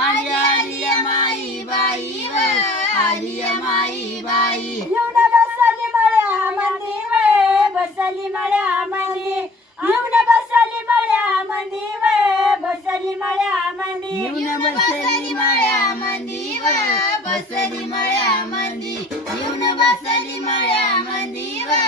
आली आली माई बाई व आली माई बाई येऊन बसली मळ्यामध्ये वे बसली मळ्यामध्ये येऊन बसली मळ्यामध्ये वे बसली मळ्यामध्ये येऊन बसली मळ्यामंदी व बसली मळ्यामंदी येऊन बसली मळ्यामंदी व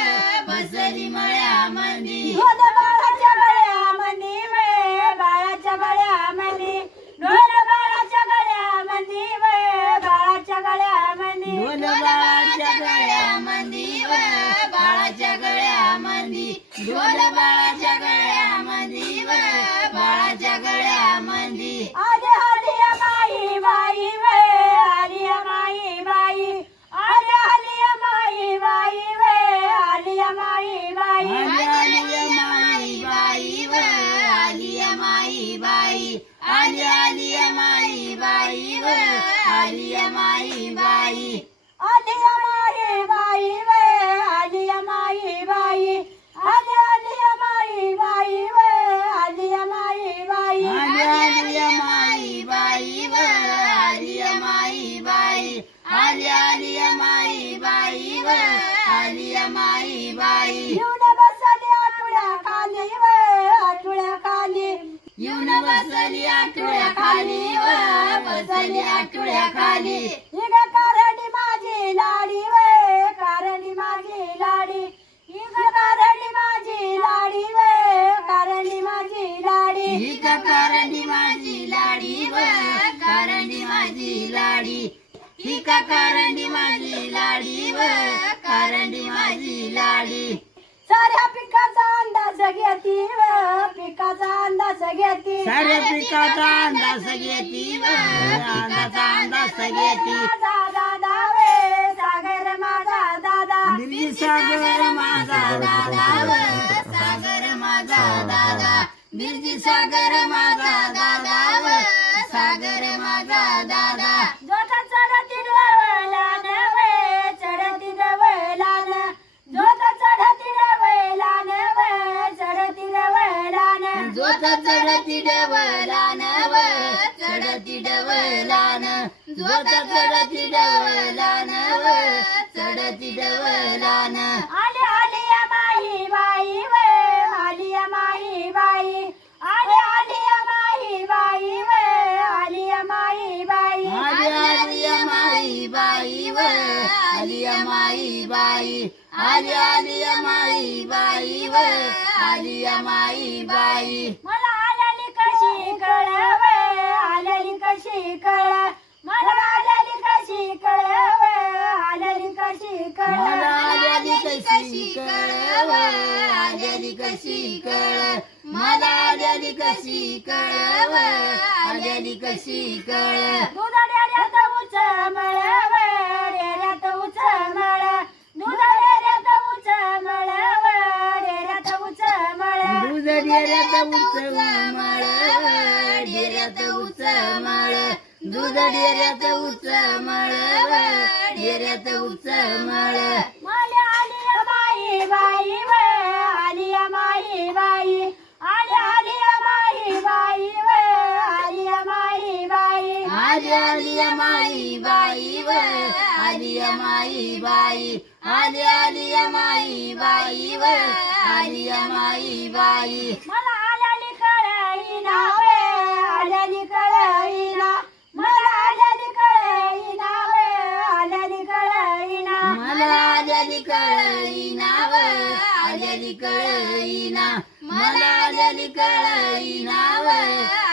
बसली मळ्यामंदी ढोल बाळाच्या गळ्यामध्ये वे बाळाच्या गळ्यामध्ये ढोल बाळाच्या गळ्यामध्ये वे बाळाच्या गळ्यामध्ये ढोल बाळाच्या गळ्यामंदी व बाळाच्या गळ्यामंदी ढोल बाळाच्या गळ्यामंदी व बाळाच्या गळ्यामंदी आली आली माई बाई वे आली माई बाई आली आली माई बाई वे आली माई बाई आली माई बाई व आली माई बाई आली आली माई बाई व आली माई बाई आली माई बाई वे आली माई बाई आली आली माई बाई वे आली माई बाई आली माई बाई व आली माई बाई आली माई बाई व आली माई बाई येऊन बसली आठवड्या खाली वे आठवड्या खाली येऊन बसली आठवड्या खाली व बसली आठवड्या खाली हिग कारणी माझी लाडी वे कारणी माझी लाडी हिग कारणी माझी लाडी वे कारणी माझी लाडी ही का कारंडी माझी लाडी व कारंडी माझी लाडी ही का कारंडी माझी लाडी व कारंडी माझी लाडी साऱ्या पिकाचा अंदाज घेती व पिकाचा अंदाज घेती साऱ्या पिकाचा अंदाज घेती व अंदाचा अंदाज घेती माझा दादा वे सागर माझा दादा बिरजी सागर माझा दादा व सागर माझा दादा बिरजी सागर माझा दादा व सागर माझा दादा जोता चढती डवलान वे चढती डवलान जोता चढती डवलान वे चढती डवलान जोत चढती डवलान व चढती डवलान जोत चढती डवलान व चढती डवलान आली आली माई बाई वे आली माई बाई आली आली माई बाई वे आली माई बाई आली माई बाई व आली माई बाई आली माई बाई व आली माई बाई मला आलेली कशी कळ वे आलेली कशी कळ मला आलेली कशी कळ वे आलेली कशी कळ मला आलेली कशी कळ व आलेली कशी कळ मला आलेली कशी कळ व आलेली कशी कळ दूध डेऱ्यात उचमळ वे डेऱ्यात उचमळ दूध डेऱ्यात उचमळ वे डेऱ्यात उचमळ दूध डेऱ्यात उचमळ डेऱ्यात उचमळ दूध डेऱ्यात उचमळ डेऱ्यात उचमळ मला आली माई बाई वे आली माई बाई आली आली माई बाई वे आली माई बाई आली माई बाई व आली माई बाई आली माई बाई व आली माई बाई मला आलेली कळईना वे आलेली कळईना मला आलेली कळईना वे आलेली कळईना मला आलेली कळईना व आलेली कळईना मला आलेली कळईना व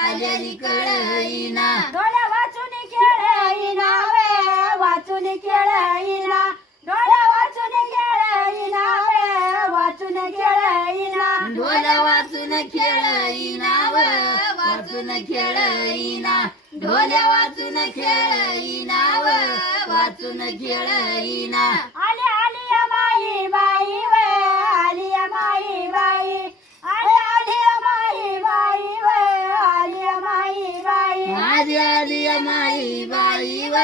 आलेली कळईना डोळ्या वाचून खेळईना वे वाचून खेळईना डोळ्या वाचून खेळईना वे वाचून खेळईना ढोल वाचून खेळईना व वाचून खेळईना ढोल वाचून खेळईना व वाचून खेळईना आली आली माई बाई वे आली माई बाई आली आली माई बाई वे आली माई बाई आली माई बाई व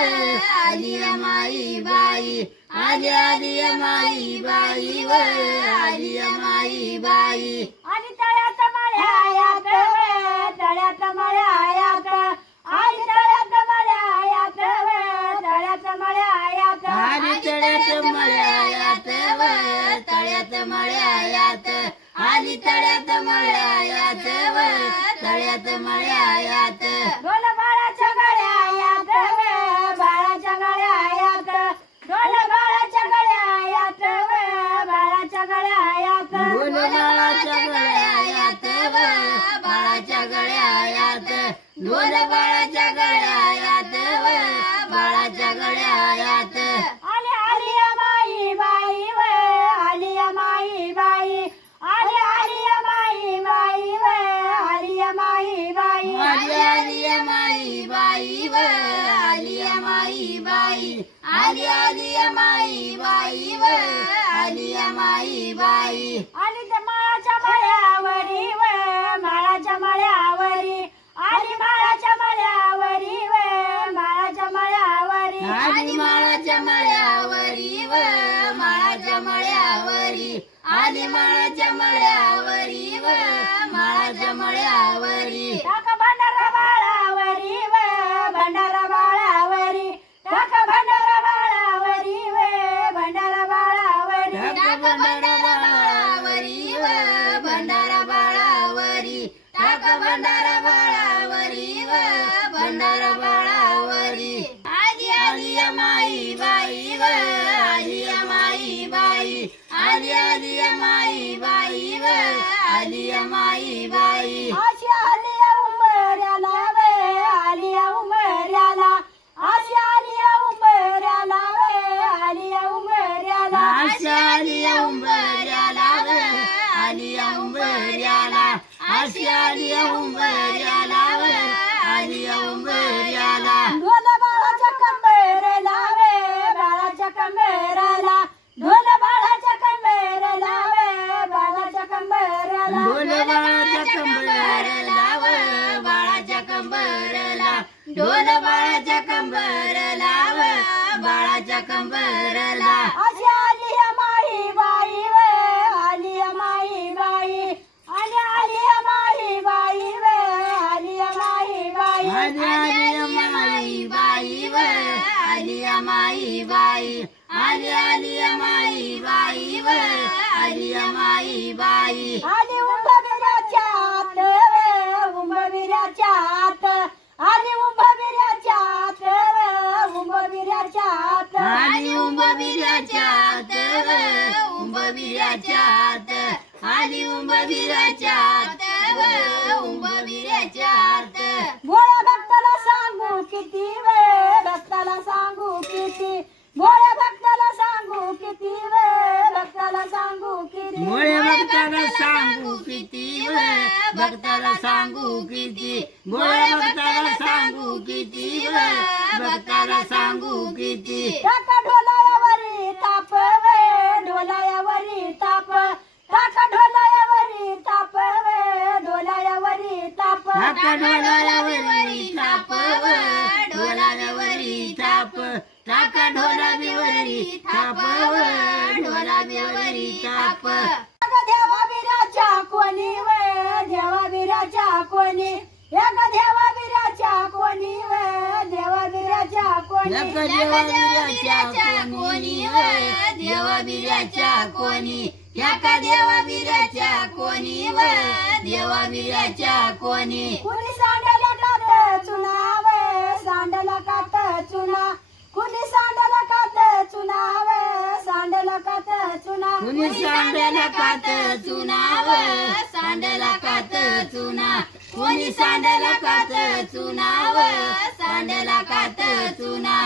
आली माई बाई आली माई बाई व आली माई बाई आणि तळ्यात मळ्यात वे तळ्यात मळ्यात आणि तळ्यात मळ्यात आली तळ्यात मळ्यात व तळ्यात मळ्यात ढोल बाळाच्या गळ्यात व बाळाच्या गळ्यात ढोल बाळाच्या गळ्यात व बाळाच्या गळ्यात ढोल बाळाच्या गळ्यात व बाळाच्या गळ्यात ढोल बाळाच्या गळ्यात व बाळाच्या गळ्यात आली आली माई बाई व आली माई बाई आली आली माई बाई व आली माई बाई आली आली माई बाई व आली माई बाई आली आली माई बाई व आली माई बाई आली त्या माळाच्या मळ्यावरी व माळाच्या मळ्यावरी आली माळाच्या मळ्यावरी व माळाच्या मळ्यावरी आली माळाच्या मळ्यावरी व माळाच्या मळ्यावरी आली माळाच्या मळ्यावरी व माळाच्या मळ्यावरी टाका भंडारा बाळावरी व भंडारा बाळावरी टाका भंडारा बाळावरी व भंडारा बाळावरी टाक भंडारा बाळावरी व भंडारा बाळावरी टाक भंडारा बाळावरी व भंडारा बाळावरी आली आली माई बाई व आली माई बाई आली आली माई बाई व आली माई बाई अशी आली उंबऱ्याला व आली उंबऱ्याला अशी आली उंबऱ्याला व आली उंबऱ्याला आशा आली उंबऱ्याला व आली उंबऱ्याला आशा आली उंबऱ्याला व आली उंबऱ्याला ढोल बाळाच्या कंबरला व बाळाच्या कंबरला ढोल बाळाच्या कंबरला व बाळाच्या कंबरला ढोल बाळाच्या कंबरला व बाळाच्या कंबरला ढोल बाळाच्या कंबरला व बाळाच्या कंबरला अशी आली माई बाई व आली माई बाई आली आली माई बाई व आली माई बाई आली आली माई बाई व आली माई बाई आली आली माई बाई व आली माई बाई आली उंबबिराच्या आत व उंबबिराच्या आत आली उंबबिराच्या आत व उंबबिराच्या आत आली उंबबिराच्या आत व उंबबिराच्या आत आली उंबबिराच्या आत व उंबबिराच्या आत भोळ्या भक्ताला सांगू किती वे भक्ताला सांगू किती भोळ्या भक्ताला सांगू किती वे भक्ताला सांगू किती मुळे भक्ताला सांगू किती व भक्ताला सांगू किती मुळे भक्ताला सांगू किती व भक्ताला सांगू किती टाका ढोलायावरी ताप वे ढोलायावरी ताप टाका ढोलायावरी ताप वे ढोलायावरी ताप टाका ढोलावरी थाप व ढोलावरी थाप टाका ढोलावरी थाप व ढोलावरी थाप अगं देवाबिराच्या कोणी वे देवाबिराच्या कोणी एक देवाबिराच्या कोणी वे देवाबिराच्या कोणी एक देवाबिराच्या कोणी व देवाबिराच्या कोणी एका देवाबिराच्या कोणी व देवाबिराच्या कोणी कुणी सांडला कात चुना वे सांडला कात चुना कुणी सांडला कात चुना वे सांडला कात चुना कुणी सांडला कात चुना व सांडला कात चुना कुणी सांडला कात चुना व सांडला कात चुना